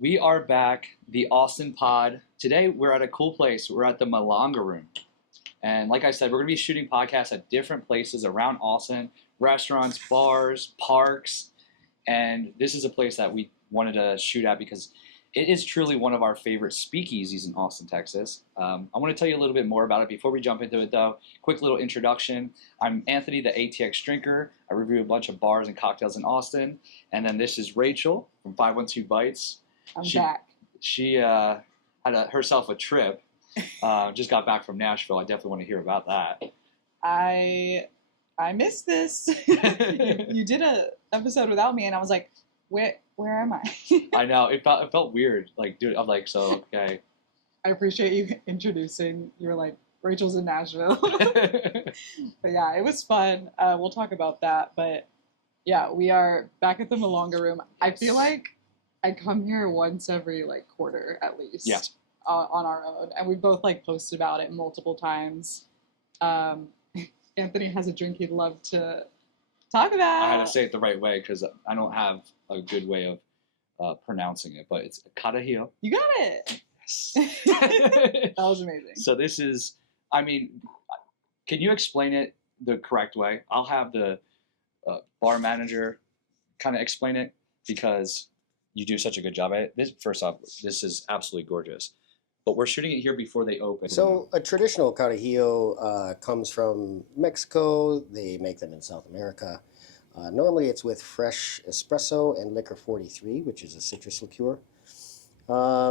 We are back, the Austin Pod. Today we're at a cool place. We're at the Milonga Room. And like I said, we're going to be shooting podcasts at different places around Austin, restaurants, bars, parks. And this is a place that we wanted to shoot at because it is truly one of our favorite speakeasies in Austin, Texas. I want to tell you a little bit more about it. Before we jump into it, though, quick little introduction. I'm Anthony, the Theatxdrinker. I review a bunch of bars and cocktails in Austin. And then this is Rachel from 512 Bites. I'm back. She had herself a trip. Just got back from Nashville. I definitely want to hear about that. I missed this. You did an episode without me, and I was like, where am I? I know. It felt weird. Like, dude, I'm like, so, okay. I appreciate you introducing. You were like, Rachel's in Nashville. But yeah, it was fun. We'll talk about that. But yeah, we are back at the Milonga Room. I feel like I come here once every quarter at least. Yeah. On our own, and we both posted about it multiple times. Anthony has a drink he'd love to talk about. I had to say it the right way because I don't have a good way of pronouncing it, but it's Carajillo. You got it. Yes. That was amazing. So this is, can you explain it the correct way? I'll have the bar manager kind of explain it because you do such a good job at it. First off, this is absolutely gorgeous. But we're shooting it here before they open. So a traditional carajillo comes from Mexico. They make them in South America. Normally it's with fresh espresso and liquor 43, which is a citrus liqueur.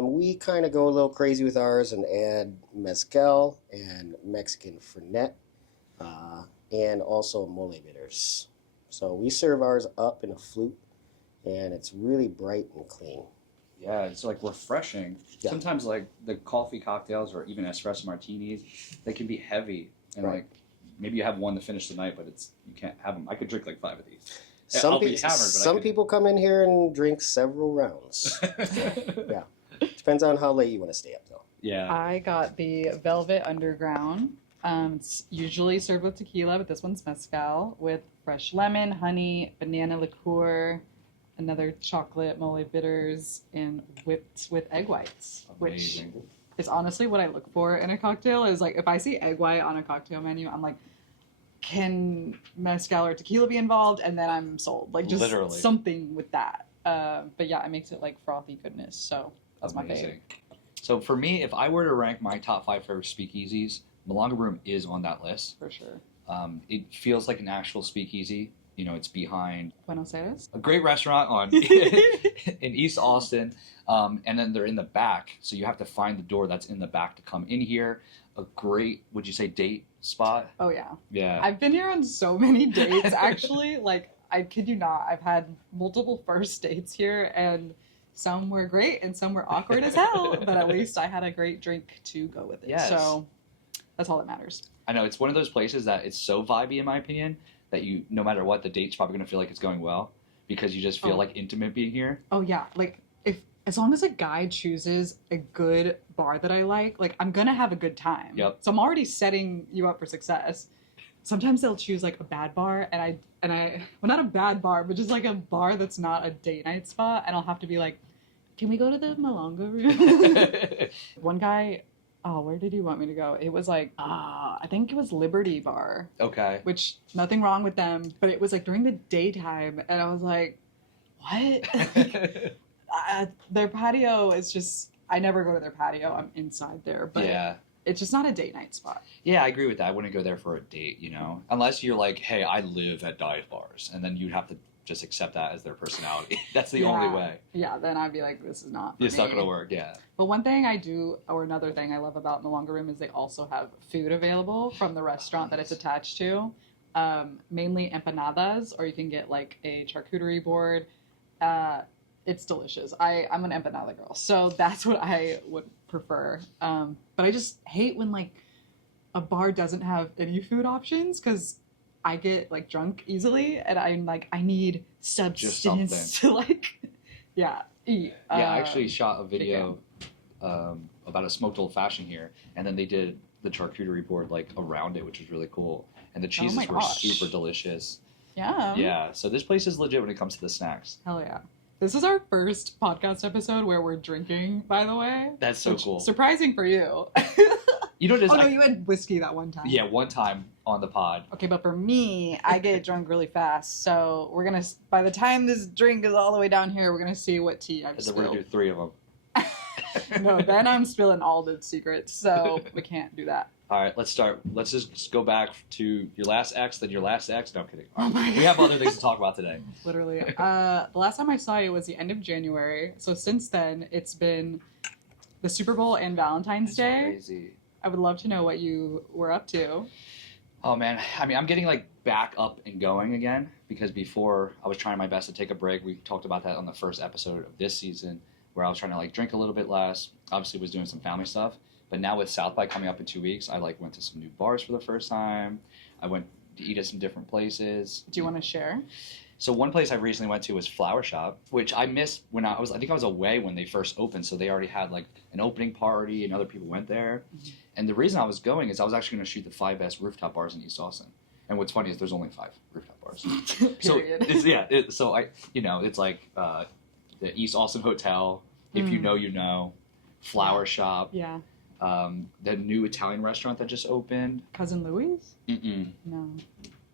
We kind of go a little crazy with ours and add mezcal and Mexican fernet and also mole bitters. So we serve ours up in a flute, and it's really bright and clean. Yeah, it's refreshing. Yeah. Sometimes the coffee cocktails or even espresso martinis, they can be heavy and right. Maybe you have one to finish the night, but you can't have them. I could drink 5 of these. Some people come in here and drink several rounds. Yeah, depends on how late you want to stay up though. Yeah. I got the Velvet Underground. It's usually served with tequila, but this one's mezcal with fresh lemon, honey, banana liqueur, another chocolate mole bitters, and whipped with egg whites. Amazing. Which is honestly what I look for in a cocktail. Is if I see egg white on a cocktail menu, I'm like, can mezcal or tequila be involved? And then I'm sold. Just literally something with that. But yeah, it makes it frothy goodness. So that's amazing. My favorite. So for me, if I were to rank my top 5 favorite speakeasies, Milonga Room is on that list. For sure. It feels like an actual speakeasy. It's behind Buenos Aires, a great restaurant in East Austin, and then they're in the back, so you have to find the door that's in the back to come in here. A great, would you say, date spot? Oh yeah. Yeah. I've been here on so many dates. Actually, I kid you not, I've had multiple first dates here, and some were great and some were awkward as hell. But at least I had a great drink to go with it. Yes. So that's all that matters. I know it's one of those places that it's so vibey, in my opinion, that no matter what, the date's probably gonna feel like it's going well because you just feel intimate being here. Oh yeah, as long as a guy chooses a good bar that I like, I'm gonna have a good time. Yep. So I'm already setting you up for success. Sometimes they'll choose a bad bar, and I well, not a bad bar, but just a bar that's not a date night spot, and I'll have to be like, can we go to the Milonga Room? One guy. Oh, where did you want me to go? It was I think it was Liberty Bar. Okay. Which, nothing wrong with them, but it was during the daytime, and I was like, what? Their patio is just, I never go to their patio. I'm inside there, but yeah. It's just not a date night spot. Yeah, I agree with that. I wouldn't go there for a date, unless you're like, hey, I live at dive bars, and then you'd have to just accept that as their personality. That's the only way. Yeah, then I'd be like, this is not for It's me. not going to work, yeah. But one thing another thing I love about Milonga Room is they also have food available from the restaurant that it's attached to. Mainly empanadas, or you can get a charcuterie board. It's delicious. I'm an empanada girl, so that's what I would prefer. But I just hate when a bar doesn't have any food options, because I get drunk easily, and I'm I need substance to eat. Yeah, I actually shot a video about a smoked old fashioned here, and then they did the charcuterie board around it, which was really cool, and the cheeses were super delicious. Yeah. Yeah, so this place is legit when it comes to the snacks. Hell yeah. This is our first podcast episode where we're drinking, by the way. That's so which, cool. Surprising for you. You know what it is? Oh, no, you had whiskey that one time. Yeah, one time on the pod. Okay, but for me, I get drunk really fast. So we're going to, by the time this drink is all the way down here, we're going to see what tea I've And then spilled. we're going to do 3 of them. No, then I'm spilling all the secrets. So we can't do that. All right, let's start. Let's just go back to your last ex, then your last ex. No, I'm kidding. Oh my We have other things to talk about today. Literally. The last time I saw you was the end of January. So since then, it's been the Super Bowl and Valentine's It's Day. crazy. I would love to know what you were up to. Oh man, I mean, I'm getting like back up and going again because before I was trying my best to take a break. We talked about that on the first episode of this season, where I was trying to like drink a little bit less. Obviously, was doing some family stuff. But now with South by coming up in 2 weeks, I like went to some new bars for the first time. I went to eat at some different places. Do you want to share? So one place I recently went to was Flower Shop, which I missed when I think I was away when they first opened. So they already had like an opening party and other people went there. Mm-hmm. And the reason I was going is I was actually going to shoot the 5 best rooftop bars in East Austin. And what's funny is there's only 5 rooftop bars. Period. So it's like the East Austin Hotel. If you know, you know. Flower Shop. Yeah. The new Italian restaurant that just opened. Cousin Louis? Mm-mm. No.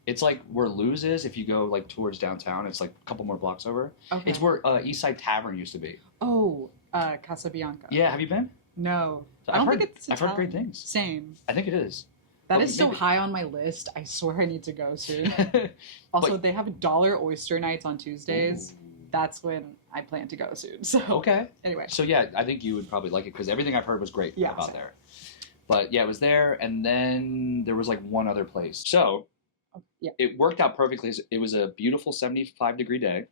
It's like where Luz is. If you go like towards downtown, it's like a couple more blocks over. Okay. It's where Eastside Tavern used to be. Oh, Casabianca. Yeah, have you been? No. So I don't I've think it's I've heard Italian. great things. Same. I think it is. That Oh, is so maybe. high on my list. I swear I need to go soon. Also, they have $1 oyster nights on Tuesdays. That's when I plan to go soon. So Okay. anyway. So yeah, I think you would probably like it because everything I've heard was great about same. there. But yeah, it was there, and then there was like one other place. So Yeah. it worked out perfectly. It was a beautiful 75-degree day,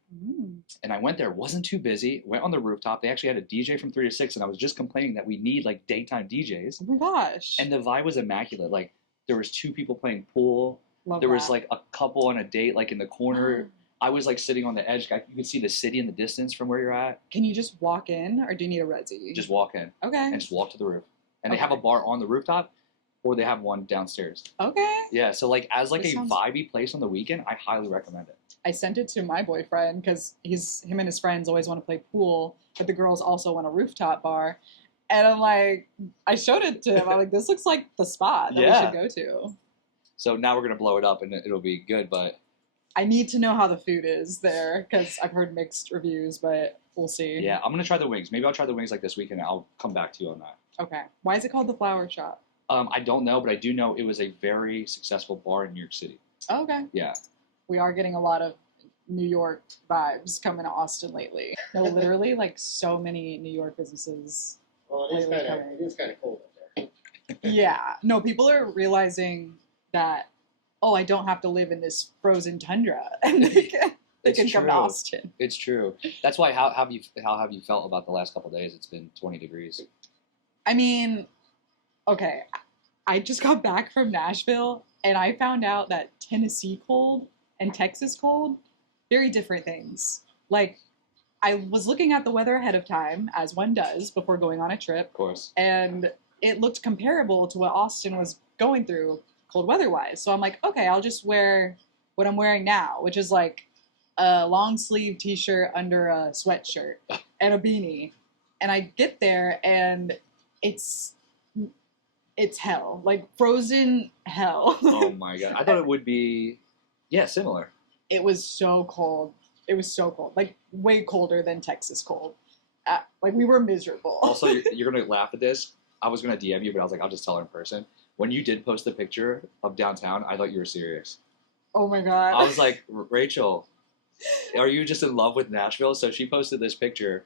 and I went there. Wasn't too busy. Went on the rooftop. They actually had a DJ from 3 to 6, and I was just complaining that we need like daytime DJs. Oh my gosh. And the vibe was immaculate. Like there was 2 people playing pool. Love There was that. like a couple on a date, like in the corner. I was like sitting on the edge. You could see the city in the distance from where you're at. Can you just walk in, or do you need a resi? Just walk in Okay. and just walk to the roof. And they have a Okay. bar on the rooftop, or they have one downstairs. Okay. Yeah, so like as like This a sounds- vibey place on the weekend, I highly recommend it. I sent it to my boyfriend because him and his friends always want to play pool, but the girls also want a rooftop bar. And I'm like, I showed it to him. I'm like, this looks like the spot that Yeah. we should go to. So now we're gonna blow it up and it'll be good. But I need to know how the food is there because I've heard mixed reviews, but we'll see. yeah, I'm gonna try the wings. Maybe I'll try the wings like this weekend. And I'll come back to you on that. Okay. Why is it called the Flower Shop? I don't know, but I do know it was a very successful bar in New York City. Oh, okay. Yeah. We are getting a lot of New York vibes coming to Austin lately. No, literally, like so many New York businesses. Well, Lately coming. it is kind of cold up there. Yeah. No, people are realizing that, oh, I don't have to live in this frozen tundra. And they can It's come to true. Austin. It's true. That's why. How have you felt about the last couple of days? It's been 20 degrees. I mean, okay, I just got back from Nashville and I found out that Tennessee cold and Texas cold, very different things. Like, I was looking at the weather ahead of time, as one does before going on a trip, Of course. and it looked comparable to what Austin was going through cold weather-wise. So I'm like, okay, I'll just wear what I'm wearing now, which is like a long sleeve t-shirt under a sweatshirt and a beanie. And I get there and it's hell, like frozen hell. Oh my god! I thought it would be, yeah, similar. It was so cold. It was so cold, like way colder than Texas cold. Like we were miserable. Also, you're gonna laugh at this. I was gonna DM you, but I was like, I'll just tell her in person. When you did post the picture of downtown, I thought you were serious. Oh my god. I was like, Rachel, are you just in love with Nashville? So she posted this picture.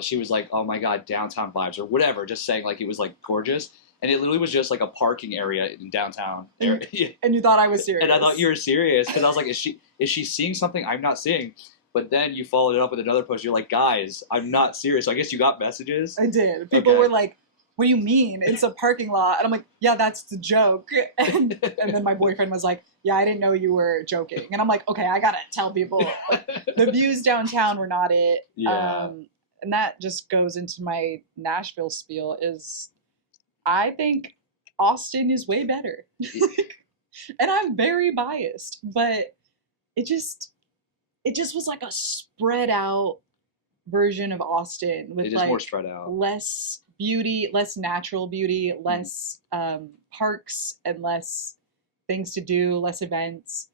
She was like, oh my god, downtown vibes or whatever, just saying like it was like gorgeous. And it literally was just like a parking area in downtown. And you thought I was serious. And I thought you were serious because I was like, is she seeing something I'm not seeing? But then you followed it up with another post. You're like, guys, I'm not serious. So I guess you got messages. I did. People Okay. were like, what do you mean? It's a parking lot. And I'm like, yeah, that's the joke. And then my boyfriend was like, yeah, I didn't know you were joking. And I'm like, okay, I gotta tell people. The views downtown were not it. Yeah. And that just goes into my Nashville spiel is I think Austin is way better. And I'm very biased, but it just was like a spread out version of Austin with It is like more spread out. less beauty, less natural beauty, less parks and less things to do, less events.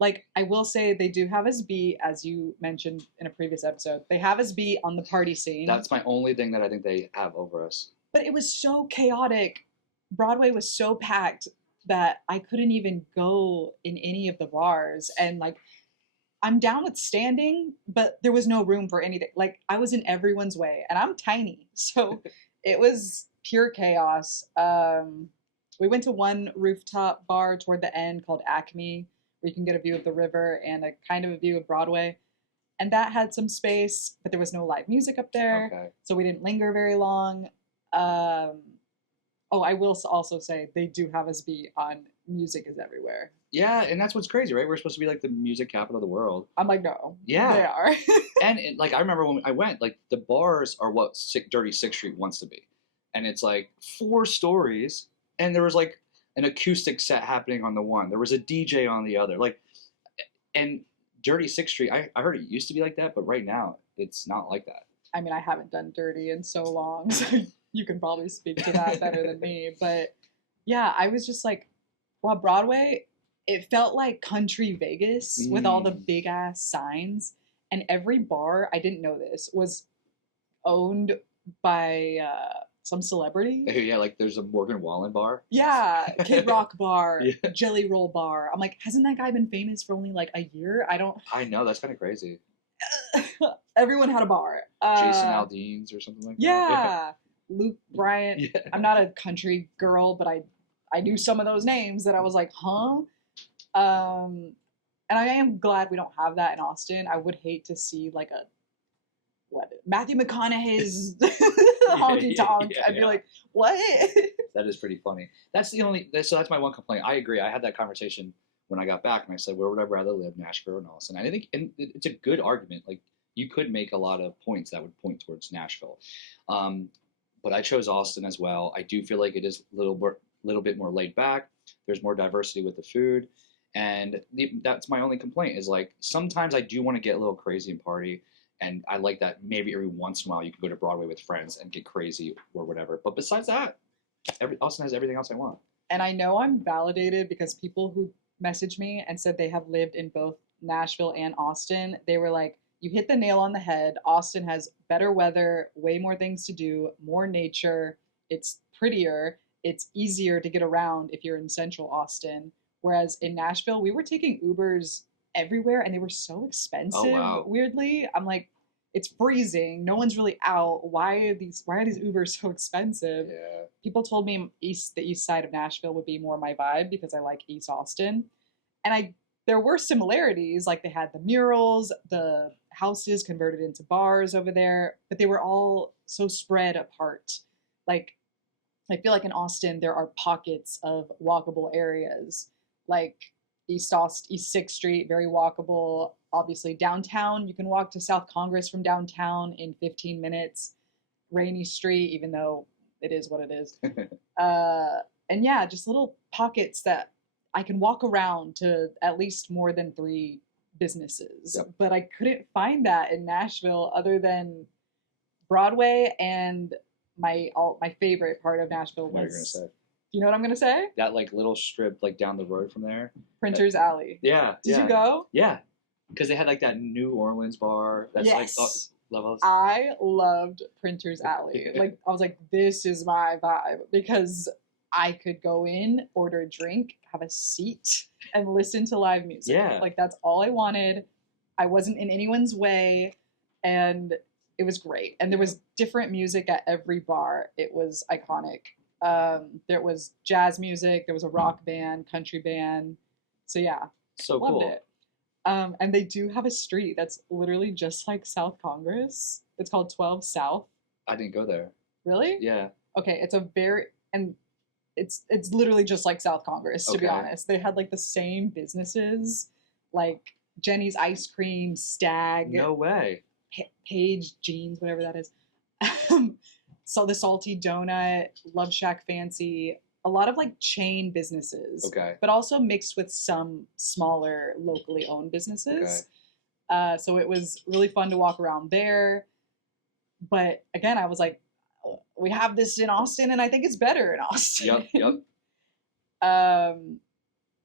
Like, I will say they do have us beat, as you mentioned in a previous episode, they have us beat on the party scene. That's my only thing that I think they have over us. But it was so chaotic. Broadway was so packed that I couldn't even go in any of the bars. And like, I'm down with standing, but there was no room for anything. Like, I was in everyone's way, and I'm tiny. So it was pure chaos. We went to one rooftop bar toward the end called Acme, where you can get a view of the river and a kind of a view of Broadway. And that had some space, but there was no live music up there. Okay. So we didn't linger very long. I will also say they do have us beat on Music is Everywhere. Yeah, and that's what's crazy, right? We're supposed to be like the music capital of the world. I'm like, no. Yeah. They are. And like, I remember when I went, like, the bars are what Dirty Sixth Street wants to be. And it's like 4 stories, and there was like an acoustic set happening on the one. There was a DJ on the other. Like, and Dirty Sixth Street, I heard it used to be like that, but right now it's not like that. I mean, I haven't done Dirty in so long, so you can probably speak to that better than me. But yeah, I was just like, wow, Broadway, it felt like country Vegas with all the big ass signs. And every bar, I didn't know this, was owned by some celebrity. Yeah, like there's a Morgan Wallen bar. Yeah, Kid Rock bar, Yeah. Jelly Roll bar. I'm like, hasn't that guy been famous for only like a year? I know, that's kind of crazy. Everyone had a bar. Jason Aldean's or something like that. Yeah. Luke Bryant. Yeah. I'm not a country girl, but I knew some of those names that I was like, huh? And I am glad we don't have that in Austin. I would hate to see like Matthew McConaughey's honky tonk. I'd be like, what? That is pretty funny. So that's my one complaint. I agree. I had that conversation when I got back, and I said, where would I rather live, Nashville or Austin? And I think it's a good argument. Like, you could make a lot of points that would point towards Nashville. But I chose Austin as well. I do feel like it is a little bit more laid back. There's more diversity with the food. And that's my only complaint is, like, sometimes I do want to get a little crazy and party. And I like that maybe every once in a while you can go to Broadway with friends and get crazy or whatever. But besides that, Austin has everything else I want. And I know I'm validated because people who messaged me and said they have lived in both Nashville and Austin, they were like, you hit the nail on the head. Austin has better weather, way more things to do, more nature. It's prettier. It's easier to get around if you're in central Austin. Whereas in Nashville, we were taking Ubers everywhere and they were so expensive. Oh, wow. Weirdly, I'm like, it's freezing. No one's really out. Why are these Ubers so expensive? Yeah. People told me the east side of Nashville would be more my vibe because I like East Austin. And there were similarities, like they had the murals, the houses converted into bars over there, but they were all so spread apart. Like, I feel like in Austin, there are pockets of walkable areas, like East 6th Street, very walkable. Obviously, downtown, you can walk to South Congress from downtown in 15 minutes. Rainy Street, even though it is what it is. And yeah, just little pockets that I can walk around to at least more than 3 businesses. Yep. But I couldn't find that in Nashville other than Broadway and my favorite part of Nashville What are you was... going to say? Do you know what I'm going to say? That, like, little strip, like, down the road from there. Printer's Alley. Yeah. Did you go? Yeah. Because they had, like, that New Orleans bar. That's Yes. like levels. I loved Printer's Alley. Like, I was like, this is my vibe because I could go in, order a drink, have a seat, and listen to live music. Yeah. Like, that's all I wanted. I wasn't in anyone's way, and it was great. And there was different music at every bar. It was iconic. There was jazz music, there was a rock band, country band. So yeah, So loved cool. it. And they do have a street that's literally just like South Congress. It's called 12 South. I didn't go there. Really? Yeah. Okay, it's literally just like South Congress, to be Okay. honest. They had like the same businesses, like Jenny's Ice Cream, Stag, No way. Page Jeans, whatever that is. So the Salty Donut, Love Shack Fancy, a lot of like chain businesses. Okay. But also mixed with some smaller locally owned businesses. So it was really fun to walk around there. But again, I was like, we have this in Austin, and I think it's better in Austin. Yep. Um,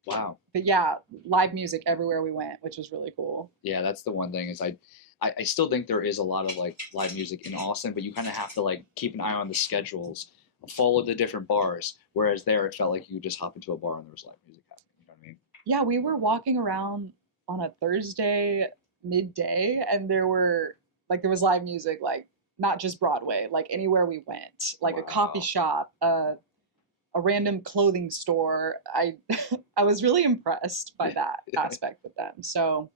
Wow. but yeah, live music everywhere we went, which was really cool. Yeah, that's the one thing is I still think there is a lot of like live music in Austin, but you kind of have to like keep an eye on the schedules, follow the different bars. Whereas there, it felt like you could just hop into a bar and there was live music happening. You know what I mean? Yeah, we were walking around on a Thursday midday, and there was live music, like not just Broadway, like anywhere we went, like a coffee Wow. shop, a random clothing store. I I was really impressed by that aspect with them. So,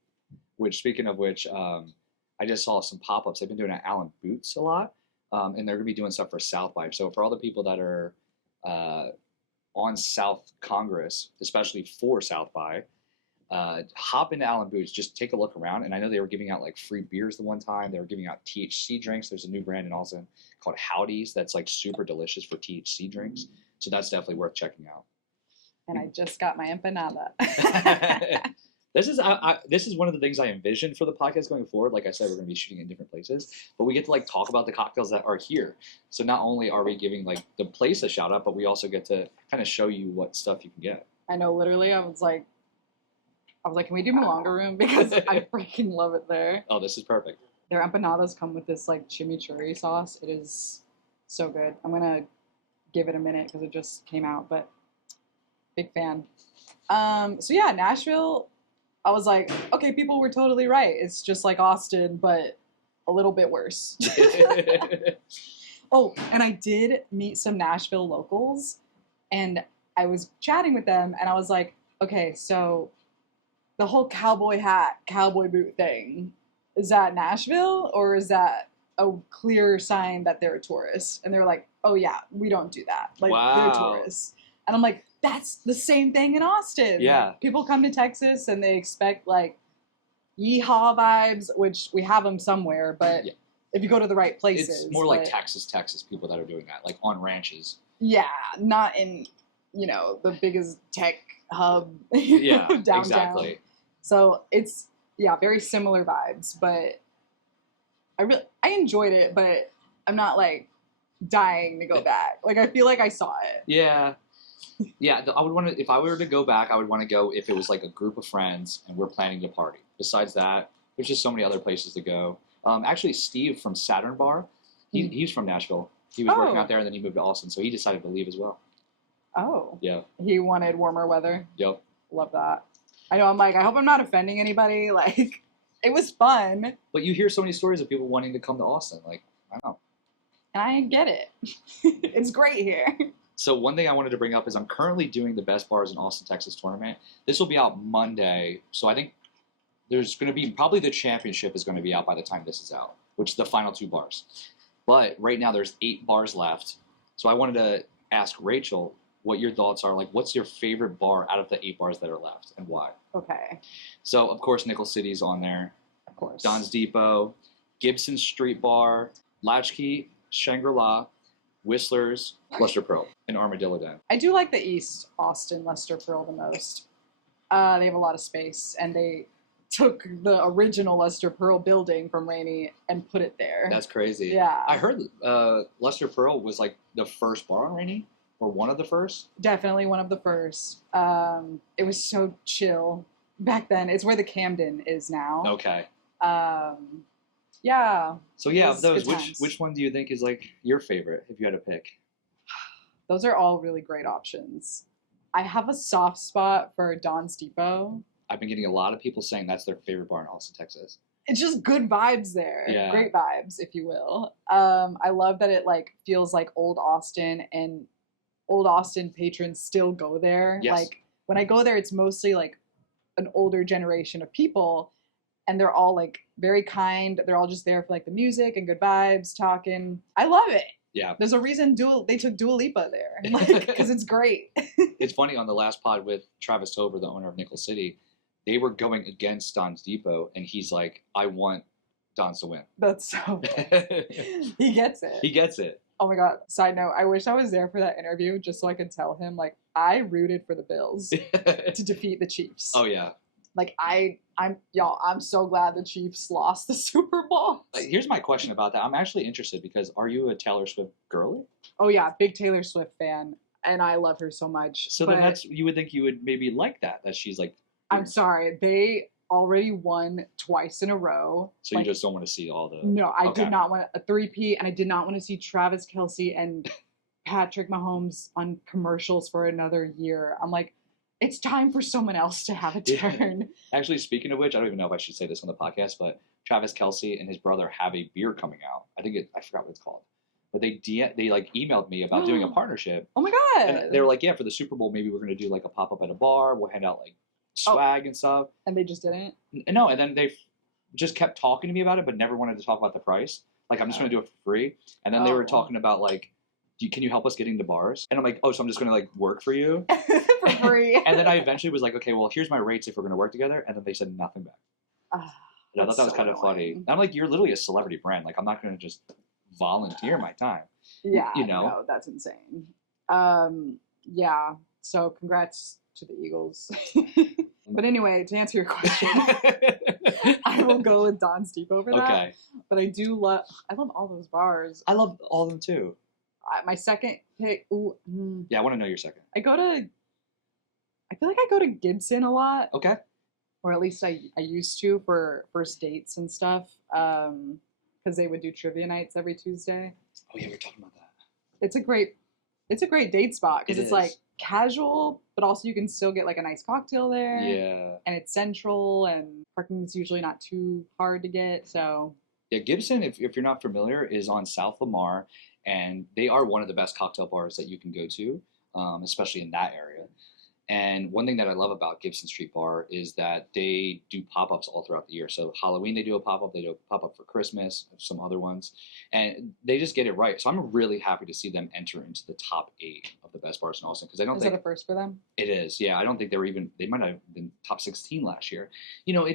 Which, speaking of which, I just saw some pop-ups. They've been doing at Allen Boots a lot, and they're going to be doing stuff for South by. So for all the people that are on South Congress, especially for South by, hop into Allen Boots. Just take a look around. And I know they were giving out like free beers the one time. They were giving out THC drinks. There's a new brand in Austin called Howdy's that's like super delicious for THC drinks. So that's definitely worth checking out. and I just got my empanada. This is one of the things I envisioned for the podcast going forward. Like I said, we're going to be shooting in different places, but we get to like talk about the cocktails that are here. So not only are we giving like the place a shout out, but we also get to kind of show you what stuff you can get. I know, literally, I was like, can we do Milonga Room? Because I freaking love it there. Oh, this is perfect. Their empanadas come with this like chimichurri sauce. It is so good. I'm gonna give it a minute because it just came out, but big fan. So yeah, Nashville. I was like, okay, people were totally right. It's just like Austin, but a little bit worse. Oh, and I did meet some Nashville locals, and I was chatting with them, and I was like, okay, so the whole cowboy hat, cowboy boot thing, is that Nashville, or is that a clear sign that they're a tourist? And they're like, oh yeah, we don't do that. Like, Wow. they're tourists. And I'm like, that's the same thing in Austin. Yeah. Like, people come to Texas and they expect like yeehaw vibes, which we have them somewhere, but Yeah. if you go to the right places. It's more like but- Texas people that are doing that, like on ranches. Yeah, not in, the biggest tech hub Yeah, downtown. exactly. So it's, very similar vibes, but I enjoyed it, but I'm not like dying to go back. Like, I feel like I saw it. Yeah. Yeah, I would want to, if I were to go back, I would want to go if it was like a group of friends and we're planning to party. Besides that, there's just so many other places to go. Actually, Steve from Saturn Bar, he's from Nashville. He was working out there and then he moved to Austin, so he decided to leave as well. Oh. Yeah. He wanted warmer weather. Yep. Love that. I know, I'm like, I hope I'm not offending anybody. Like, it was fun. But you hear so many stories of people wanting to come to Austin. Like, I don't know. And I get it. It's great here. So one thing I wanted to bring up is I'm currently doing the Best Bars in Austin, Texas tournament. This will be out Monday. So I think there's going to be, probably the championship is going to be out by the time this is out, which is the final 2 bars. But right now there's 8 bars left. So I wanted to ask Rachel what your thoughts are. Like, what's your favorite bar out of the 8 bars that are left and why? Okay. So, of course, Nickel City's on there. Of course. Don's Depot, Gibson Street Bar, Latchkey, Shangri-La, Whistler's, Lester Pearl, and Armadillo Den. I do like the East Austin Lester Pearl the most. They have a lot of space, and they took the original Lester Pearl building from Rainey and put it there. That's crazy. Yeah. I heard Lester Pearl was like the first bar on Rainey, or one of the first. Definitely one of the first. It was so chill back then. It's where the Camden is now. Okay. Yeah. So yeah, It of was those, good times. which one do you think is like your favorite if you had to pick? Those are all really great options. I have a soft spot for Don's Depot. I've been getting a lot of people saying that's their favorite bar in Austin, Texas. It's just good vibes there. Yeah. Great vibes, if you will. I love that it like feels like old Austin, and old Austin patrons still go there. Yes. Like, when I go there, it's mostly like an older generation of people, and they're all like very kind. They're all just there for like the music and good vibes, talking. I love it. Yeah. There's a reason they took Dua Lipa there, like, because it's great. It's funny, on the last pod with Travis Tober, the owner of Nickel City, they were going against Don's Depot, and he's like, I want Don's to win. That's so good. He gets it. He gets it. Oh my God. Side note, I wish I was there for that interview just so I could tell him, like, I rooted for the Bills to defeat the Chiefs. Oh, yeah. Like I'm so glad the Chiefs lost the Super Bowl. Here's my question about that. I'm actually interested because are you a Taylor Swift girly? Oh yeah, big Taylor Swift fan, and I love her so much. So then you would think you would maybe like that she's like. I'm sorry, they already won twice in a row. So you just don't want to see all the. No, I did not want a 3P, and I did not want to see Travis Kelce and Patrick Mahomes on commercials for another year. I'm like, it's time for someone else to have a turn. Actually, speaking of which, I don't even know if I should say this on the podcast, but Travis Kelce and his brother have a beer coming out. I forgot what it's called. But they like emailed me about doing a partnership. Oh my God. And they were like, yeah, for the Super Bowl, maybe we're going to do like a pop-up at a bar. We'll hand out like swag and stuff. And they just didn't? No, and then they just kept talking to me about it, but never wanted to talk about the price. Like, I'm just going to do it for free. And then they were talking about like, can you help us get into bars? And I'm like, oh, so I'm just going to like work for you? For free. And then I eventually was like, okay, well, here's my rates if we're going to work together. And then they said nothing back. And I thought that was kind of funny. And I'm like, you're literally a celebrity brand. Like, I'm not going to just volunteer my time. Yeah, you know? No, that's insane. Yeah, so congrats to the Eagles. But anyway, to answer your question, I will go with Don's Deep over that. Okay. But I love all those bars. I love all of them too. My second pick. Yeah, I want to know your second. I feel like I go to Gibson a lot. Okay. Or at least I used to for first dates and stuff. Because they would do trivia nights every Tuesday. Oh yeah, we were talking about that. It's a great date spot because it's like casual, but also you can still get like a nice cocktail there. Yeah. And it's central, and parking's usually not too hard to get. So. Yeah, Gibson, if you're not familiar, is on South Lamar, and they are one of the best cocktail bars that you can go to, especially in that area. And one thing that I love about Gibson Street Bar is that they do pop-ups all throughout the year. So Halloween, they do a pop-up. They do a pop-up for Christmas, some other ones. And they just get it right. So I'm really happy to see them enter into the top 8 of the best bars in Austin. Because I don't think... Is that a first for them? It is, yeah. I don't think they might have been top 16 last year. You know,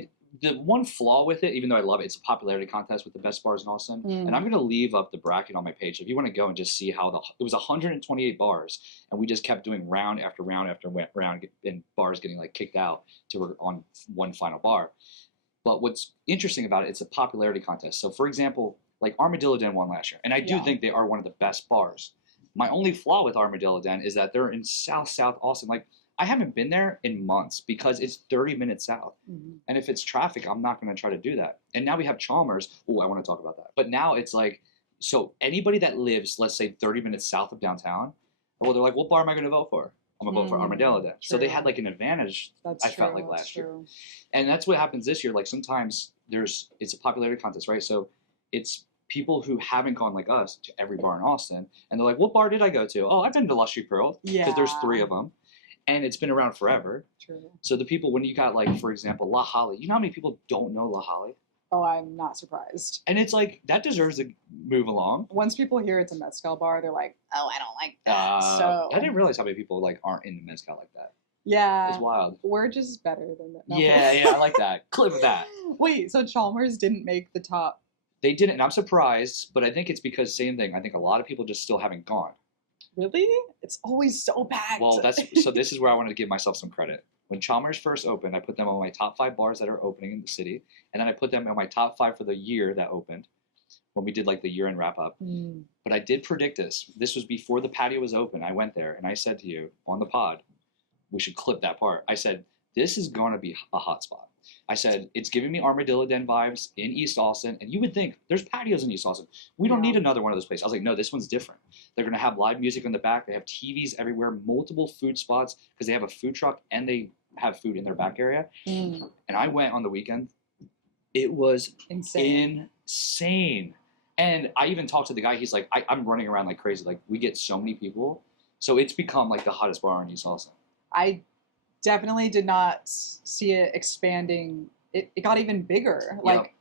the one flaw with it, even though I love it, it's a popularity contest with the best bars in Austin. And I'm going to leave up the bracket on my page. So if you want to go and just see how it was 128 bars, and we just kept doing round after round after round, and bars getting like kicked out till we're on one final bar. But what's interesting about it, it's a popularity contest. So for example, like Armadillo Den won last year, and I do think they are one of the best bars. My only flaw with Armadillo Den is that they're in South Austin. Like, I haven't been there in months because it's 30 minutes south. Mm-hmm. And if it's traffic, I'm not going to try to do that. And now we have Chalmers. Oh, I want to talk about that. But now it's like, so anybody that lives, let's say 30 minutes south of downtown, well, they're like, what bar am I going to vote for? I'm going to vote for Armadillo then. So they had like an advantage, felt like last year. And that's what happens this year. Like sometimes it's a popularity contest, right? So it's people who haven't gone like us to every bar in Austin. And they're like, what bar did I go to? Oh, I've been to Lushy Pearl. Yeah. Because there's 3 of them. And it's been around forever. True. So the people, when you got like, for example, La Holly, you know how many people don't know La Holly? Oh, I'm not surprised. And it's like, that deserves to move along. Once people hear it's a mezcal bar, they're like, oh, I don't like that. So I didn't realize how many people like aren't into mezcal like that. Yeah. It's wild. We're just better than that. No. Yeah, I like that. Clip of that. Wait, so Chalmers didn't make the top? They didn't, and I'm surprised, but I think it's because same thing. I think a lot of people just still haven't gone. Really? It's always so packed. Well, so this is where I want to give myself some credit. When Chalmers first opened, I put them on my top 5 bars that are opening in the city, and then I put them on my top 5 for the year that opened when we did like the year-end wrap-up. But I did predict this. This was before the patio was open. I went there, and I said to you on the pod, we should clip that part. I said, this is going to be a hot spot. I said, it's giving me Armadillo Den vibes in East Austin. And you would think, there's patios in East Austin. We don't need another one of those places. I was like, no, this one's different. They're going to have live music in the back. They have TVs everywhere, multiple food spots, because they have a food truck and they have food in their back area. And I went on the weekend. It was insane. And I even talked to the guy. He's like, I'm running around like crazy. Like, we get so many people. So it's become like the hottest bar in East Austin. I definitely did not see it expanding. It got even bigger. Like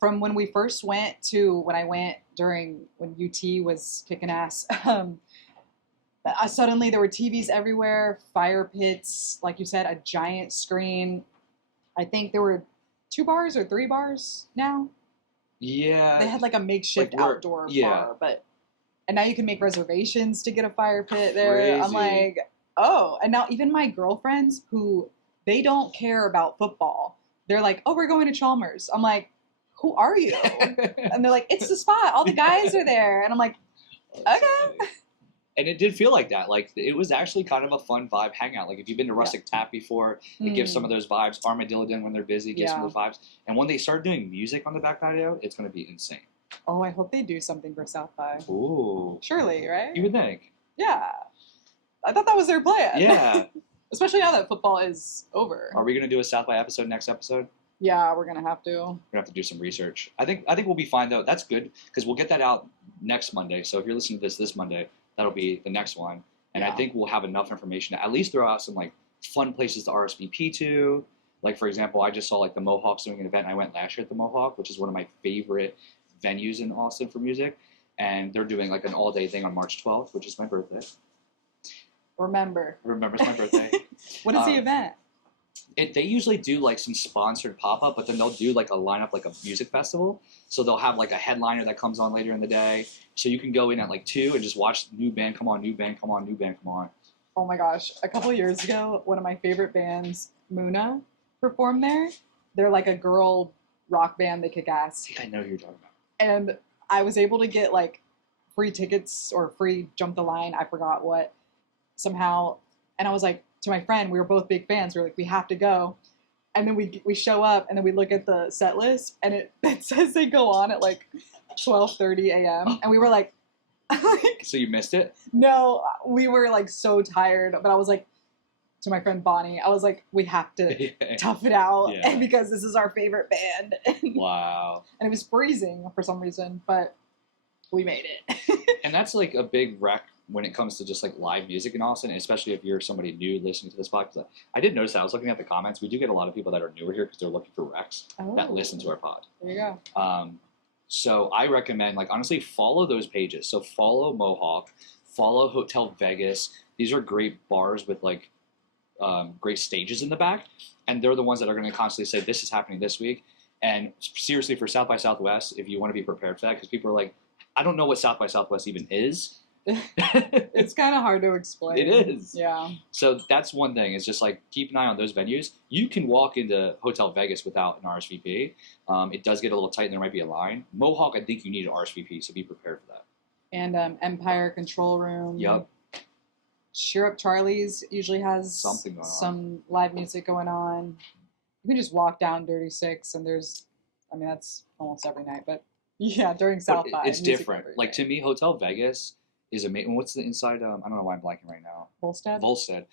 from when we first went to when I went when UT was kicking ass. Suddenly there were TVs everywhere, fire pits, like you said, a giant screen. I think there were 2 bars or 3 bars now. Yeah. They had like a makeshift outdoor bar, and now you can make reservations to get a fire pit there. Crazy. I'm like, oh, and now even my girlfriends who they don't care about football. They're like, oh, we're going to Chalmers. I'm like, who are you? And they're like, it's the spot. All the guys are there. And I'm like, okay. And it did feel like that. Like, it was actually kind of a fun vibe hangout. Like, if you've been to Rustic Tap before, it gives some of those vibes. Armadillo Den, when they're busy, gives some of those vibes. And when they start doing music on the back patio, it's going to be insane. Oh, I hope they do something for South by. Ooh. Surely, right? You would think. Yeah. I thought that was their plan. Yeah. Especially now that football is over. Are we going to do a South by episode next episode? Yeah, we're going to have to. We're going to have to do some research. I think we'll be fine, though. That's good, because we'll get that out next Monday. So if you're listening to this Monday, that'll be the next one. And I think we'll have enough information to at least throw out some, like, fun places to RSVP to. Like, for example, I just saw, like, the Mohawks doing an event. I went last year at the Mohawk, which is one of my favorite venues in Austin for music. And they're doing, like, an all-day thing on March 12th, which is my birthday. Remember, it's my birthday. What is the event? They usually do, like, some sponsored pop-up, but then they'll do, like, a lineup, like a music festival. So they'll have, like, a headliner that comes on later in the day. So you can go in at, like, 2 and just watch new band come on, new band come on, new band come on. Oh my gosh. A couple years ago, one of my favorite bands, Muna, performed there. They're like a girl rock band. They kick ass. I think I know who you're talking about. And I was able to get, like, free tickets or free jump the line. I forgot what. Somehow. And I was like, to my friend, we were both big fans. We were like, we have to go. And then we show up, and then we look at the set list, and it says they go on at like 12:30 a.m. And we were like, So you missed it? No, we were like so tired. But I was like, to my friend Bonnie, I was like, we have to tough it out, and because this is our favorite band. Wow. And it was freezing for some reason, but we made it. And that's like a big wreck when it comes to just like live music in Austin, especially if you're somebody new listening to this podcast. I did notice that. I was looking at the comments. We do get a lot of people that are newer here because they're looking for recs that listen to our pod. There you go. So I recommend, like, honestly, follow those pages. So follow Mohawk, follow Hotel Vegas. These are great bars with like great stages in the back, and they're the ones that are going to constantly say this is happening this week. And seriously, for South by Southwest, if you want to be prepared for that, because people are like, I don't know what South by Southwest even is. It's kind of hard to explain. It is. Yeah. So that's one thing. It's just like keep an eye on those venues. You can walk into Hotel Vegas without an RSVP. It does get a little tight, and there might be a line. Mohawk, I think you need an RSVP, so be prepared for that. And Empire Control Room. Yep. Cheer Up Charlie's usually has something going on. Some live music going on. You can just walk down Dirty Six, and that's almost every night, but yeah, during South by. It's different. Like, to me, Hotel Vegas is amazing. What's the inside? I don't know why I'm blanking right now. Volstead.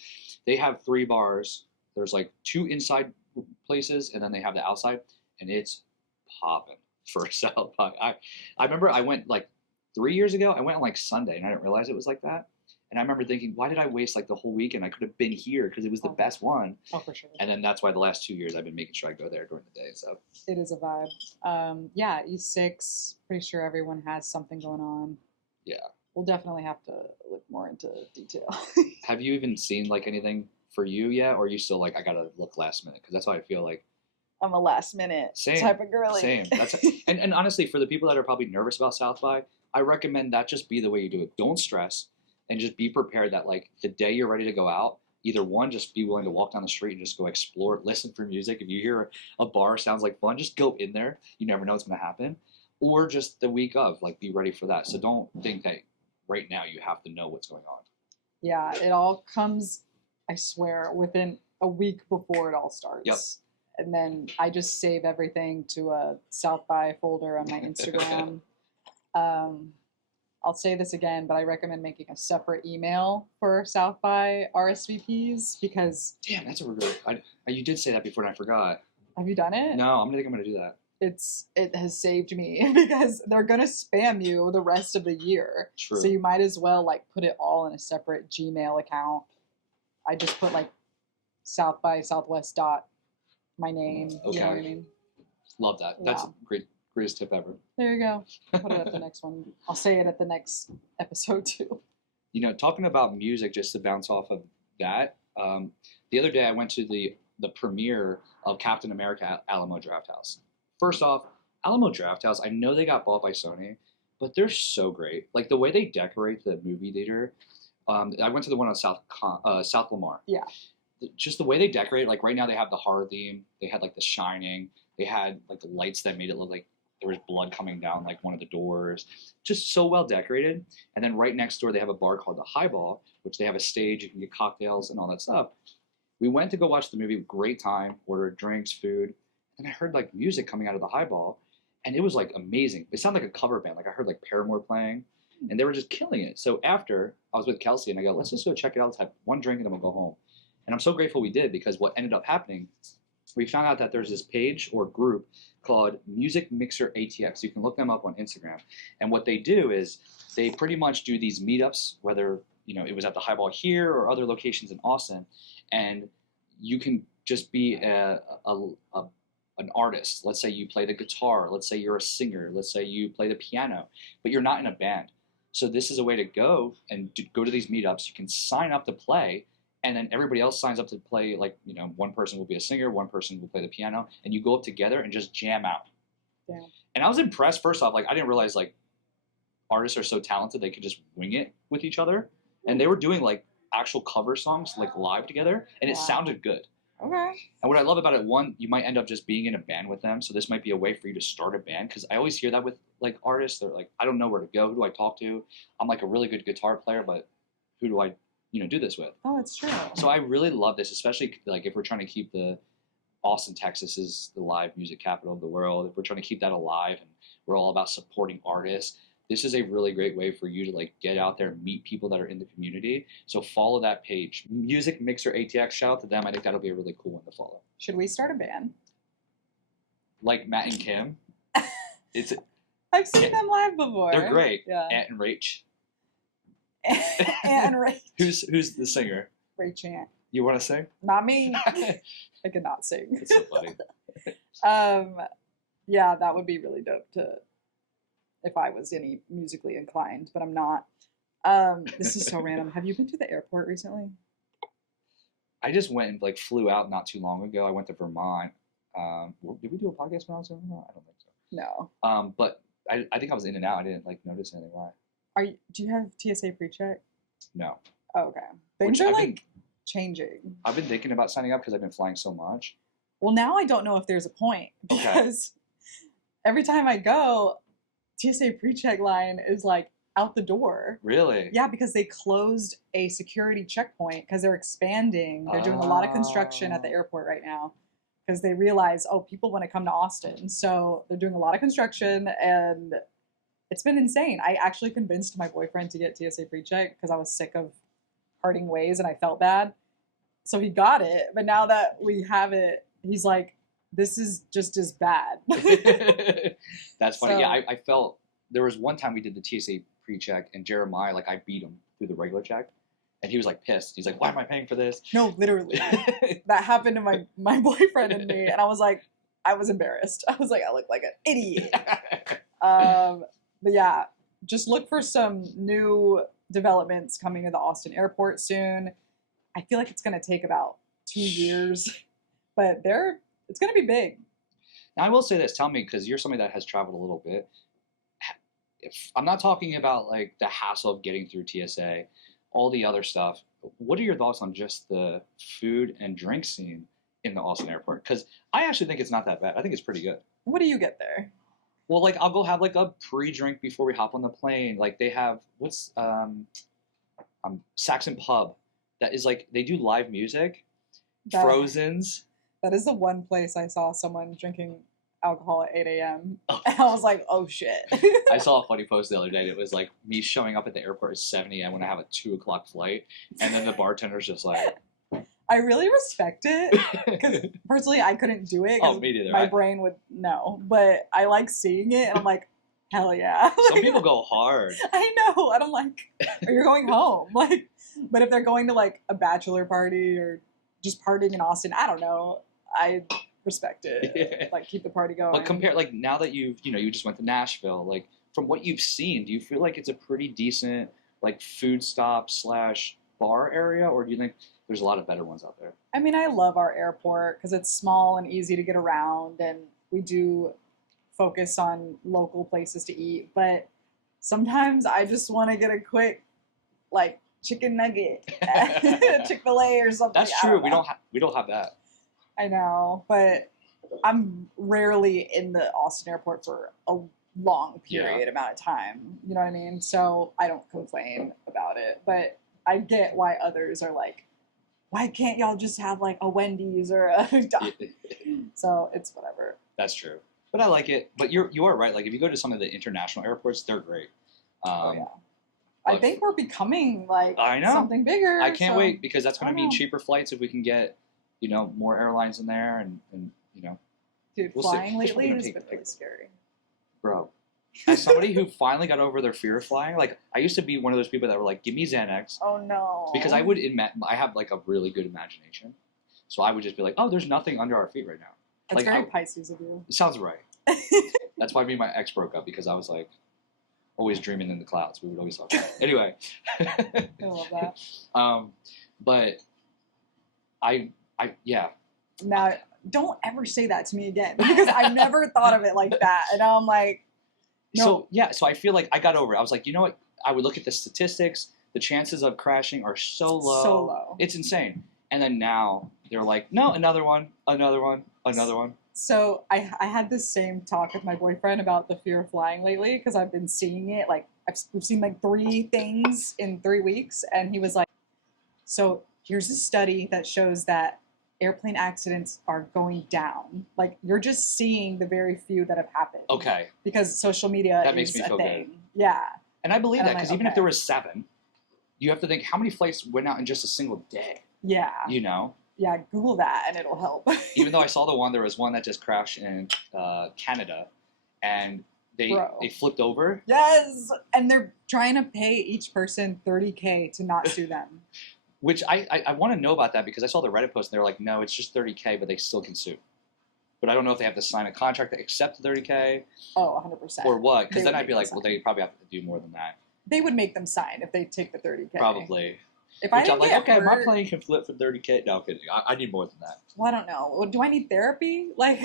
They have 3 bars. There's like 2 inside places, and then they have the outside, and it's popping for South by. I remember I went like 3 years ago. I went on like Sunday, and I didn't realize it was like that. And I remember thinking, why did I waste like the whole weekend? I could have been here because it was the best one. Oh, for sure. And then that's why the last 2 years I've been making sure I go there during the day. So it is a vibe. Yeah, E6. Pretty sure everyone has something going on. Yeah. We'll definitely have to look more into detail. Have you even seen like anything for you yet, or are you still like, I gotta look last minute? Because that's how I feel like. I'm a last minute type of girly. Same. And honestly, for the people that are probably nervous about South by, I recommend that just be the way you do it. Don't stress, and just be prepared that like the day you're ready to go out, either one, just be willing to walk down the street and just go explore, listen for music. If you hear a bar sounds like fun, just go in there. You never know what's gonna happen. Or just the week of, like, be ready for that. So don't think that right now you have to know what's going on. Yeah, it all comes, I swear, within a week before it all starts. Yep. And then I just save everything to a South by folder on my Instagram. I'll say this again, but I recommend making a separate email for South by RSVPs because... Damn, that's a regret. You did say that before and I forgot. Have you done it? No, I think I'm going to do that. It has saved me because they're going to spam you the rest of the year. True. So you might as well like put it all in a separate Gmail account. I just put like South by Southwest dot my name. Okay. You know what I mean? Love that. That's a greatest tip ever. There you go. I'll put it at the next one. I'll say it at the next episode too. You know, talking about music, just to bounce off of that, the other day I went to the premiere of Captain America Alamo Drafthouse. First off, Alamo Drafthouse, I know they got bought by Sony, but they're so great. Like, the way they decorate the movie theater. I went to the one on South Lamar. Yeah. just the way they decorate. Like right now they have the horror theme. They had like The Shining. They had like the lights that made it look like there was blood coming down like one of the doors. Just so well decorated. And then right next door they have a bar called the Highball, which they have a stage. You can get cocktails and all that stuff. We went to go watch the movie. Great time. Ordered drinks, food, and I heard like music coming out of the Highball, and it was like amazing. It sounded like a cover band. Like I heard like Paramore playing, and they were just killing it. So after I was with Kelsey, and I go, let's just go check it out. Let's have one drink, and then we'll go home. And I'm so grateful we did, because what ended up happening, we found out that there's this page or group called Music Mixer ATX. You can look them up on Instagram. And what they do is they pretty much do these meetups, whether it was at the Highball here or other locations in Austin, and you can just be an artist. Let's say you play the guitar. Let's say you're a singer. Let's say you play the piano, but you're not in a band. So this is a way to go to these meetups. You can sign up to play, and then everybody else signs up to play. Like, one person will be a singer, one person will play the piano, and you go up together and just jam out. Yeah. And I was impressed. First off, like I didn't realize like artists are so talented they could just wing it with each other, and they were doing like actual cover songs like live together, and it sounded good. Okay. And what I love about it, one, you might end up just being in a band with them, so this might be a way for you to start a band, because I always hear that with like artists. They're like, I don't know where to go. Who do I talk to? I'm like a really good guitar player, but who do I do this with? Oh, it's true. So I really love this, especially like if we're trying to keep the Austin, Texas is the live music capital of the world. If we're trying to keep that alive, and we're all about supporting artists, this is a really great way for you to like get out there and meet people that are in the community. So follow that page, Music Mixer ATX. Shout out to them. I think that'll be a really cool one to follow. Should we start a band? Like Matt and Kim. I've seen them live before. They're great. Yeah. Ant and Rach. And Rach. Who's the singer? Rach Ant. You want to sing? Not me. I could not sing. It's so funny. Yeah, that would be really dope if I was any musically inclined, but I'm not. This is so random. Have you been to the airport recently? I just went and like flew out not too long ago. I went to Vermont. Did we do a podcast when I was in Vermont? I don't think so. No. But I think I was in and out. I didn't like notice anything. Why? Do you have TSA pre-check? No. Oh, okay. Things are like changing. I've been thinking about signing up because I've been flying so much. Well, now I don't know if there's a point, because every time I go, TSA pre-check line is like out the door. Really? Yeah, because they closed a security checkpoint because they're expanding. They're doing a lot of construction at the airport right now, because they realize, people want to come to Austin. So they're doing a lot of construction, and it's been insane. I actually convinced my boyfriend to get TSA pre-check because I was sick of parting ways and I felt bad. So he got it, but now that we have it, he's like, this is just as bad. That's funny. So, yeah, I felt there was one time we did the TSA pre-check, and Jeremiah, like I beat him through the regular check, and he was like pissed. He's like, why am I paying for this? No, literally. That happened to my boyfriend and me, and I was embarrassed. I was like, I look like an idiot. But yeah, just look for some new developments coming to the Austin airport soon. I feel like it's going to take about 2 years, but it's going to be big. Now, I will say this. Tell me, because you're somebody that has traveled a little bit. I'm not talking about like the hassle of getting through TSA, all the other stuff. What are your thoughts on just the food and drink scene in the Austin airport? Because I actually think it's not that bad. I think it's pretty good. What do you get there? Well, like I'll go have like a pre-drink before we hop on the plane. Like they have Saxon Pub, that is like they do live music, Frozen's. That is the one place I saw someone drinking alcohol at 8 a.m. And I was like, oh shit. I saw a funny post the other day. It was like me showing up at the airport at 7 a.m. when I have a 2 o'clock flight, and then the bartender's just like. I really respect it, because personally I couldn't do it. Oh, me neither. My brain would no, but I like seeing it, and I'm like, hell yeah. Some people go hard. I know, and I'm like, or you're going home, like. But if they're going to like a bachelor party or just partying in Austin, I don't know. I respect it. Yeah. Like keep the party going. But compare, like now that you just went to Nashville, like from what you've seen, do you feel like it's a pretty decent like food stop / bar area, or do you think there's a lot of better ones out there? I mean, I love our airport because it's small and easy to get around, and we do focus on local places to eat. But sometimes I just want to get a quick, like, chicken nugget at Chick-fil-A or something. That's true. We don't have that. I know, but I'm rarely in the Austin airport for a long period amount of time. You know what I mean? So I don't complain about it, but I get why others are like, why can't y'all just have like a Wendy's or a So it's whatever. That's true. But I like it. But you are right. Like if you go to some of the international airports, they're great. I think we're becoming like something bigger. I can't wait because that's going to mean cheaper flights if we can get, more airlines in there and Dude, flying lately has been really scary. Bro, as somebody who finally got over their fear of flying, like I used to be one of those people that were like, give me Xanax. Oh no. Because I have like a really good imagination. So I would just be like, oh, there's nothing under our feet right now. That's very Pisces of you. It sounds right. That's why me and my ex broke up because I was like, always dreaming in the clouds. We would always talk about it. Anyway. I love that. But yeah. Now, don't ever say that to me again because I've never thought of it like that. And now I'm like, no. So I feel like I got over it. I was like, you know what? I would look at the statistics. The chances of crashing are so low. So low. It's insane. And then now they're like, no, another one. So I had this same talk with my boyfriend about the fear of flying lately because I've been seeing it. Like we've seen like 3 things in 3 weeks. And he was like, so here's a study that shows that airplane accidents are going down. Like you're just seeing the very few that have happened. Okay. Because social media makes is me a feel thing. good. Yeah. And I believe that because even if there was 7, you have to think how many flights went out in just a single day. Yeah. Yeah, Google that and it'll help. Even though I saw there was one that just crashed in Canada, and they flipped over. Yes, and they're trying to pay each person $30K to not sue them. Which I want to know about that because I saw the Reddit post and they're like, no, it's just $30K, but they still can sue. But I don't know if they have to sign a contract to accept the $30K. Oh, 100%. Or what? Because then I'd be like, well, they probably have to do more than that. They would make them sign if they take the $30K. Probably. If I I'm like, okay, my plane can flip for $30K. No, I'm kidding. I need more than that. Well, I don't know. Do I need therapy? Like.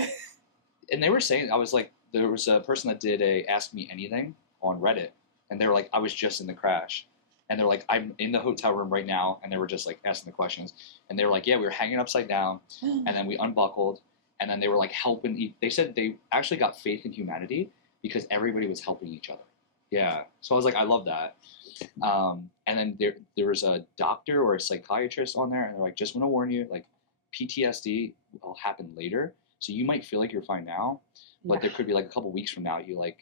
And they were saying, I was like, there was a person that did a Ask Me Anything on Reddit, and they were like, I was just in the crash. And they're like, I'm in the hotel room right now, and they were just like asking the questions. And they were like, yeah, we were hanging upside down, and then we unbuckled, and then they were like helping. They said they actually got faith in humanity because everybody was helping each other. Yeah. So I was like, I love that. And then there was a doctor or a psychiatrist on there, and they're like, just want to warn you, like PTSD will happen later. So you might feel like you're fine now, but there could be like a couple weeks from now, you're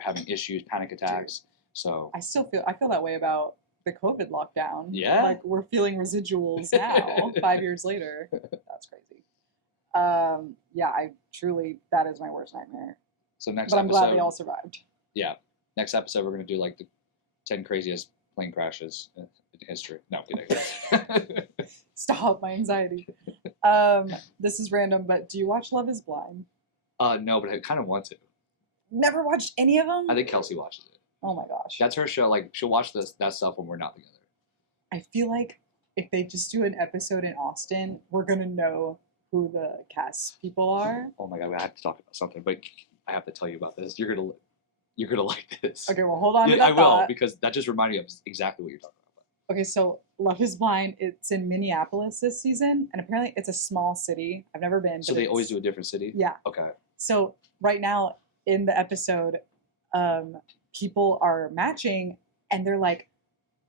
having issues, panic attacks. So I feel that way about the COVID lockdown. Yeah. Like we're feeling residuals now, 5 years later. That's crazy. That is my worst nightmare. So next but I'm episode, glad we all survived. Yeah. Next episode, we're going to do like the 10 craziest plane crashes in history. No, kidding. Stop my anxiety. This is random, but do you watch Love is Blind? No, but I kind of want to. Never watched any of them? I think Kelsey watches it. Oh my gosh. That's her show. Like, she'll watch that stuff when we're not together. I feel like if they just do an episode in Austin, we're going to know who the cast people are. Oh my God, I have to talk about something, but I have to tell you about this. You're gonna like this. Okay, well, hold on to that will, because that just reminded me of exactly what you're talking about. Okay, so Love is Blind, it's in Minneapolis this season, and apparently it's a small city. I've never been. So they always do a different city? Yeah. Okay. So right now in the episode, people are matching, and they're like,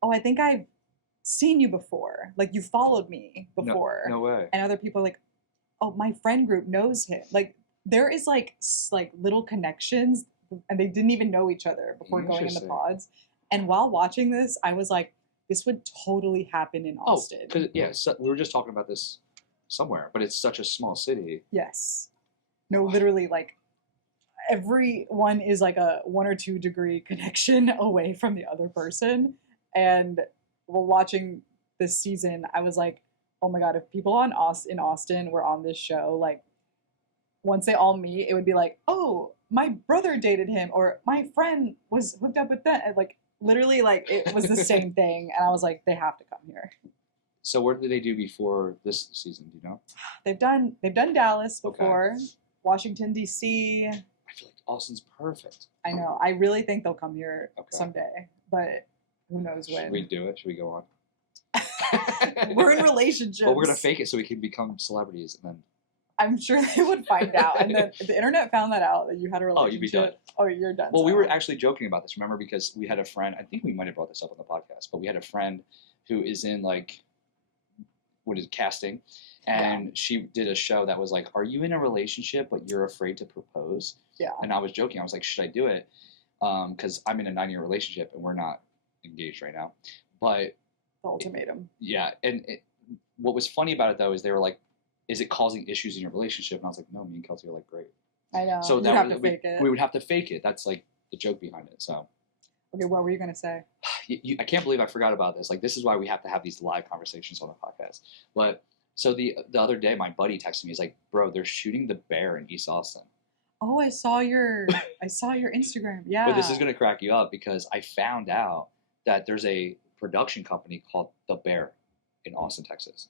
oh, I think I've seen you before. Like, you followed me before. No way. And other people are like, oh, my friend group knows him. Like, there is like little connections, and they didn't even know each other before going in the pods. And while watching this, I was like, this would totally happen in Austin. Oh, so we were just talking about this somewhere, but it's such a small city. Yes. No, literally, like, everyone is like a 1 or 2 degree connection away from the other person. And while watching this season, I was like, oh my God, if people in Austin were on this show, like, once they all meet, it would be like, oh, my brother dated him, or my friend was hooked up with that. And like, literally, like, it was the same thing. And I was like, they have to come here. So what did they do before this season? Do you know? They've done Dallas before, okay. Washington, D.C. I feel like Austin's perfect. I know. I really think they'll come here someday, but who knows when. Should we do it? Should we go on? We're in relationships. But we're gonna fake it so we can become celebrities, and then. I'm sure they would find out. And then if the internet found that out, that you had a relationship. Oh, you'd be done. Oh, you're done. Well, we so. were actually joking about this, remember? Because we had a friend, I think we might have brought this up on the podcast, but we had a friend who is in, like, casting, and she did a show that was like, are you in a relationship, but you're afraid to propose? Yeah. And I was joking. I was like, should I do it? Because I'm in a 9-year relationship, and we're not engaged right now. But... The ultimatum. Yeah, and what was funny about it, though, is they were like, is it causing issues in your relationship? And I was like, no, me and Kelsey are like great. I know. So You'd that have to fake it. we would have to fake it. That's like the joke behind it. So. Okay, what were you gonna say? I can't believe I forgot about this. Like, this is why we have to have these live conversations on the podcast. But so the other day, my buddy texted me. He's like, bro, they're shooting The Bear in East Austin. Oh, I saw your Instagram. Yeah. But this is gonna crack you up because I found out that there's a production company called The Bear in Austin, Texas.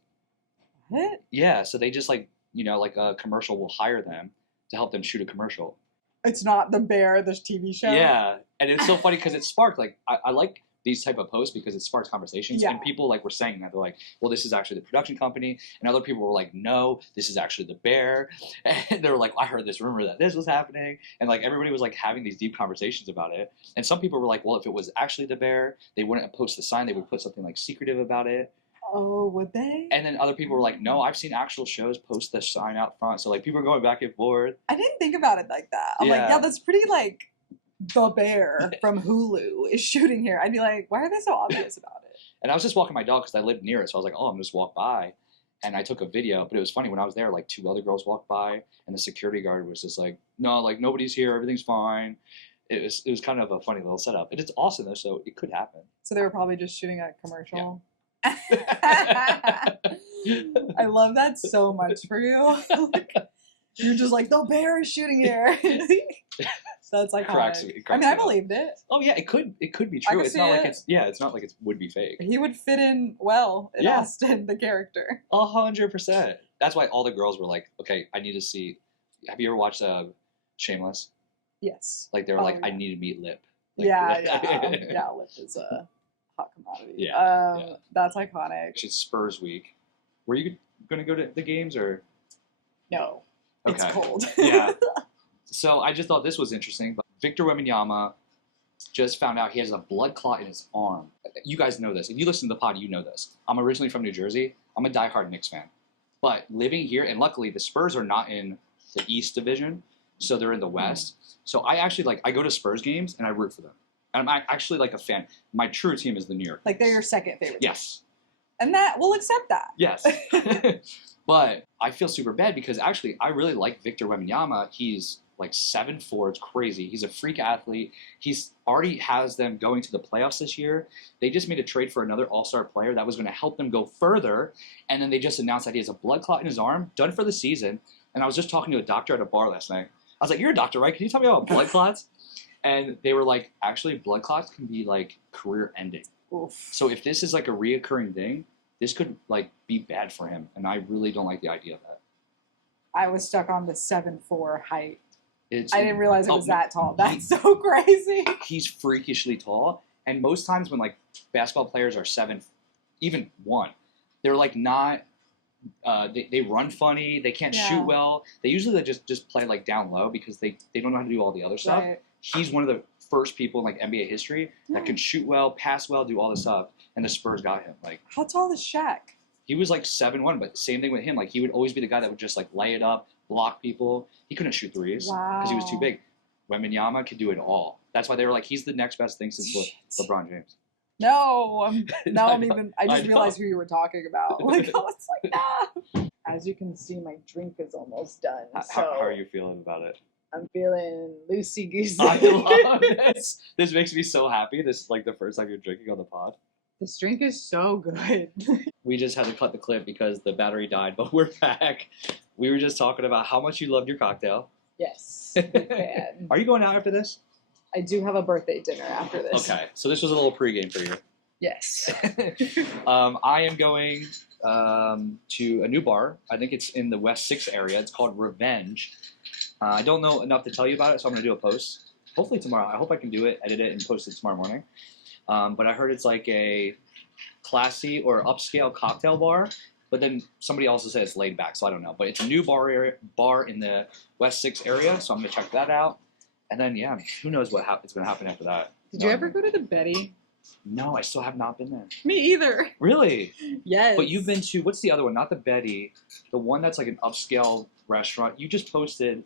What? Yeah, so they just like a commercial will hire them to help them shoot a commercial. It's not The Bear, the TV show. Yeah, and it's so funny because it sparked like I like these type of posts because it sparks conversations, Yeah. and people like were saying that they're like, well, this is actually the production company, and other people were like, no, this is actually The Bear, and they were like, I heard this rumor that this was happening, and like everybody was like having these deep conversations about it, and some people were like, well, if it was actually The Bear, they wouldn't post the sign, they would put something like secretive about it. Oh, would they? And then other people were like, no, I've seen actual shows post the sign out front. So like people are going back and forth. I didn't think about it like that. I'm like, Yeah. yeah, that's pretty like The Bear from Hulu is shooting here. I'd be like, why are they so obvious about it? And I was just walking my dog because I lived near it. So I was like, oh, I'm just walk by. And I took a video. But it was funny when I was there, like 2 other girls walked by. And the security guard was just like, no, like nobody's here. Everything's fine. It was kind of a funny little setup. And it's awesome though. So it could happen. So they were probably just shooting a commercial. Yeah. I love that so much for you. Like, you're just like, The Bear is shooting here. That's iconic. I mean, I believed it. Oh yeah, it could be I true. could It's see not like it. it's not like it would be fake. He would fit in well in Yeah. Austin, the character. 100%. That's why all the girls were like, okay, I need to see. Have you ever watched Shameless? Yes. Like they were Oh, like, I yeah. need to meet Lip. Like, Yeah. Lip is a hot commodity. Yeah. That's iconic. It's Spurs week. Were you gonna go to the games or? No, it's Okay. cold. Yeah. So I just thought this was interesting. But Victor Wembanyama just found out he has a blood clot in his arm. You guys know this. If you listen to the pod, you know this. I'm originally from New Jersey. I'm a diehard Knicks fan. But living here, and luckily the Spurs are not in the East Division, so they're in the West. So I actually I go to Spurs games and I root for them. And I'm actually like a fan. My true team is the New York. Like they're your second favorite. Yes. And that we'll accept that. Yes. But I feel super bad because actually I really like Victor Wembanyama. He's like 7'4", it's crazy. He's a freak athlete. He's already has them going to the playoffs this year. They just made a trade for another all-star player that was going to help them go further. And then they just announced that he has a blood clot in his arm, done for the season. And I was just talking to a doctor at a bar last night. I was like, you're a doctor, right? Can you tell me about blood clots? And they were like, actually, blood clots can be like career ending. Oof. So if this is like a reoccurring thing, this could like be bad for him. And I really don't like the idea of that. I was stuck on the 7'4" height. It's, I didn't realize it was no, that tall. That's so crazy. He's freakishly tall. And most times when like basketball players are 7, even 1, they're like not, they run funny. They can't Yeah. shoot well. They usually just play like down low because they don't know how to do all the other stuff. Right. He's one of the first people in like NBA history that can shoot well, pass well, do all this stuff. And the Spurs got him. Like How tall is Shaq? he was like 7'1", but same thing with him. Like he would always be the guy that would just like lay it up, block people. He couldn't shoot threes because he was too Wow. big. Wembanyama could do it all. That's why they were like, he's the next best thing since Shit. LeBron James. No, now I I'm know. even. I I just know. realized who you were talking about. Like I was like, nah. As you can see, my drink is almost done. How are you feeling about it? I'm feeling loosey goosey. I love this. This makes me so happy. This is like the first time you're drinking on the pod. This drink is so good. We just had to cut the clip because the battery died, but we're back. We were just talking about how much you loved your cocktail. Yes, big fan. Are you going out after this? I do have a birthday dinner after this. Okay, so this was a little pregame for you. Yes. I am going to a new bar. I think it's in the West 6 area. It's called Revenge. I don't know enough to tell you about it, so I'm going to do a post. Hopefully tomorrow. I hope I can do it, edit it, and post it tomorrow morning. But I heard it's like a classy or upscale cocktail bar, but then somebody else says it's laid back, so I don't know. But it's a new bar in the West 6 area, so I'm gonna check that out. And then yeah, who knows what it's gonna happen after that. Did you ever go to the Betty? No, I still have not been there. Me either. Really? Yes. But you've been to, what's the other one? Not the Betty, the one that's like an upscale restaurant. You just posted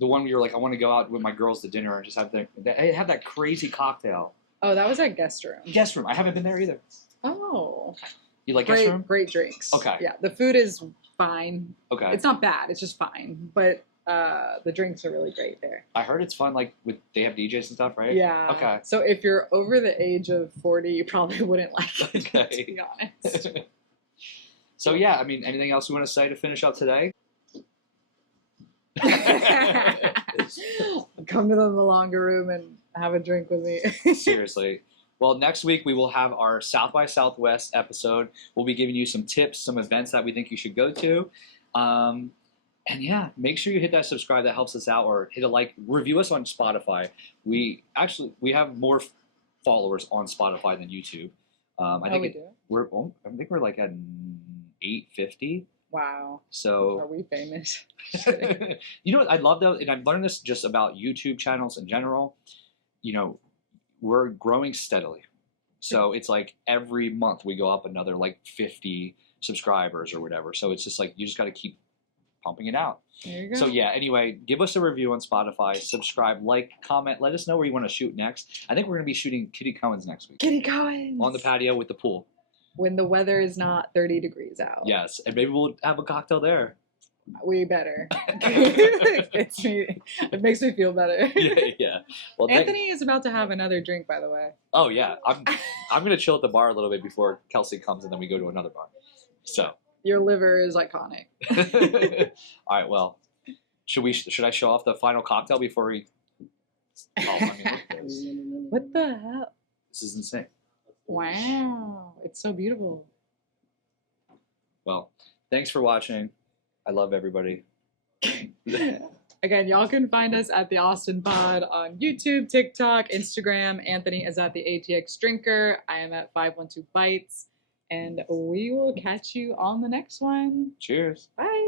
the one where you're like, I want to go out with my girls to dinner and just have that crazy cocktail. Oh, that was at Guest Room. Guest room. I haven't been there either. Oh. You like guest room? Great drinks. Okay. Yeah, the food is fine. Okay. It's not bad. It's just fine. But the drinks are really great there. I heard it's fun, like they have DJs and stuff, right? Yeah. Okay. So if you're over the age of 40, you probably wouldn't like it, Okay. to be honest. So yeah, I mean, anything else you want to say to finish up today? Come to the Milonga Room and have a drink with me. Seriously. Well, next week we will have our South by Southwest episode. We'll be giving you some tips, some events that we think you should go to. And yeah, make sure you hit that subscribe. That helps us out. Or hit a like. Review us on Spotify. We have more followers on Spotify than YouTube. I think we do? I think we're like at 850. Wow. So Are we famous? you know what I love though, and I've learned this just about YouTube channels in general. You know, we're growing steadily. So it's like every month we go up another like 50 subscribers or whatever. So it's just like you just got to keep pumping it out. There you go. So yeah, anyway, give us a review on Spotify, subscribe, like, comment, let us know where you want to shoot next. I think we're going to be shooting Kitty Cohen's next week. Kitty Cohen's. On the patio with the pool. When the weather is not 30 degrees out. Yes, and maybe we'll have a cocktail there. We better. It makes me feel better. Yeah. Well, Anthony is about to have another drink, by the way. Oh yeah, I'm gonna chill at the bar a little bit before Kelsey comes, and then we go to another bar. So. Your liver is iconic. All right. Well, should I show off the final cocktail before we? Oh, I mean, look at this. What the hell? This is insane. Wow, it's so beautiful. Well, thanks for watching. I love everybody. Again, y'all can find us at the Austin Pod on YouTube, TikTok, Instagram. Anthony is at the Theatxdrinker. I am at 512 Bites. And we will catch you on the next one. Cheers. Bye.